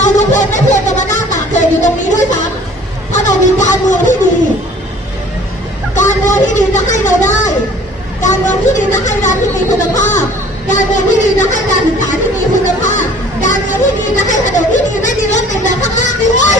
เราทุกคนไม่ควรจะมานั่งตากเฉยอยู่ตรงนี้ด้วยซ้ำถ้าเรามีการเมืองที่ดี การเมืองที่ดีจะให้เราได้ การเมืองที่ดีจะให้การที่มีคุณภาพ การเมืองที่ดีจะให้การศึกษาที่มีคุณภาพ การเมืองที่ดีจะให้ถนนที่ดีไม่มีรถติดแบบข้างล่างด้วย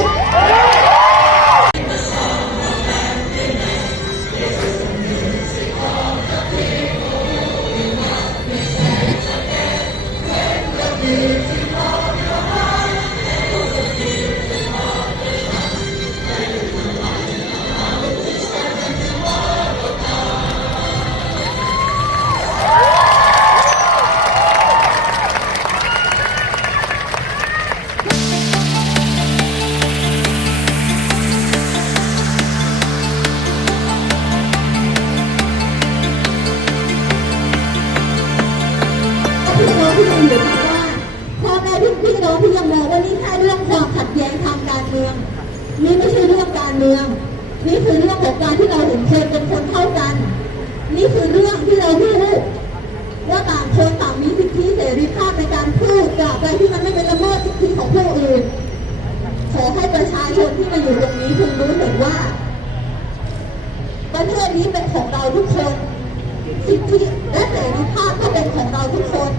การเมือง นี่คือเรื่องของการที่เราเห็นคนเป็นคนเท่ากัน นี่คือเรื่องที่เรารู้ว่าต่างคนต่างมีสิทธิเสรีภาพในการพูดตราบใดที่มันไม่เป็นละเมิดสิทธิของผู้อื่น ขอให้ประชาชนที่มาอยู่ตรงนี้พึงรู้เห็นว่า ประเทศนี้เป็นของเราทุกคน สิทธิและเสรีภาพก็เป็นของเราทุกคน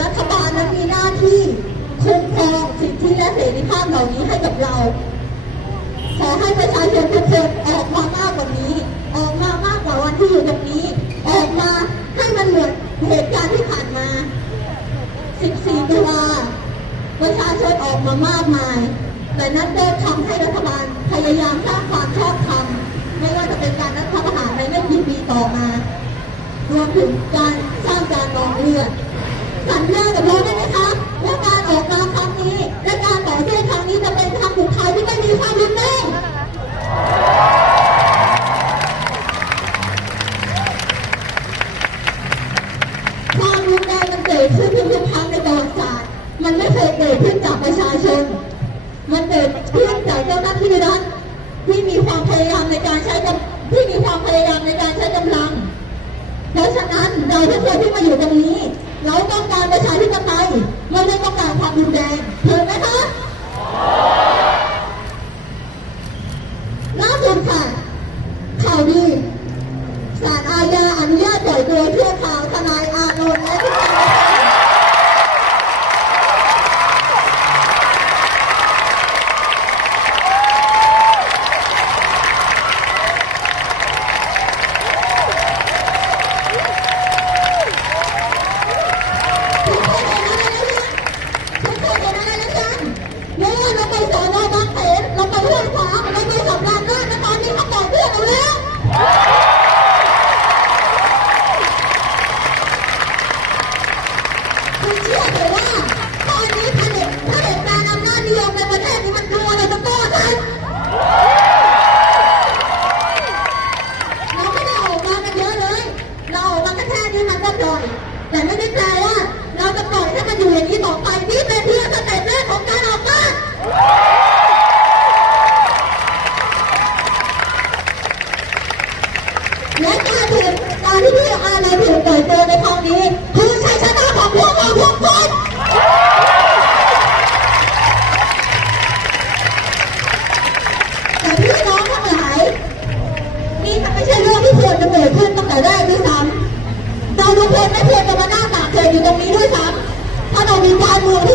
รัฐบาลนั้นมีหน้าที่คุ้มครองสิทธิและเสรีภาพเหล่านี้ให้กับเรา ขอให้ประชาชนทุกคนออกมามากกว่านี้ ออกมามากกว่าวันที่อยู่ตรงนี้ ออกมาให้มันเหมือนเหตุการณ์ที่ผ่านมา 14 ตุลาประชาชนออกมามากมาย แต่นั่นก็ทำให้รัฐบาลพยายามสร้างความชอบธรรมไม่ว่าจะเป็นการรัฐประหารในไม่กี่ปีต่อมารวมถึงการสร้างการนองเลือดสัญญากับเราได้ไหมคะ นเกิดขึ้นจากเจ้าหน้าที่รัฐที่มีความพยายามในการใช้กำที่มีความพยายามในการใช้กำลัง เพราะฉะนั้นเราทุกคนที่มาอยู่ตรงนี้ เราต้องการประชาธิปไตยเราไม่ต้องการความรุนแรงเห็นไหมคะล่าสุดค่ะ ข่าวดีศาลอาญาอนุญาตปล่อยตัวชั่วคราวทนายอานนท์และที่การทุกคนเห็นอะไรนะคะทุกคนเห็นอะไรนะคะ เมื่อเราไปสอนอบางเขนเราไปห้วยขวางเราไปสำราญราชแล้วตอนนี้เขาปล่อยเพื่อนเราแล้วคุณเชื่อเถอะว่าตอนนี้เผด็จเผด็จการอำนาจนิยมในประเทศนี้มันกลัวเราจะโต้ทันเราไม่ได้ออกมากันเยอะเลย เราออกมาแค่แค่นี้มันก็ปล่อยแต่ไม่ได้แปลว่าเราจะปล่อยให้มันอยู่อย่างนี้ต่อไปนี่า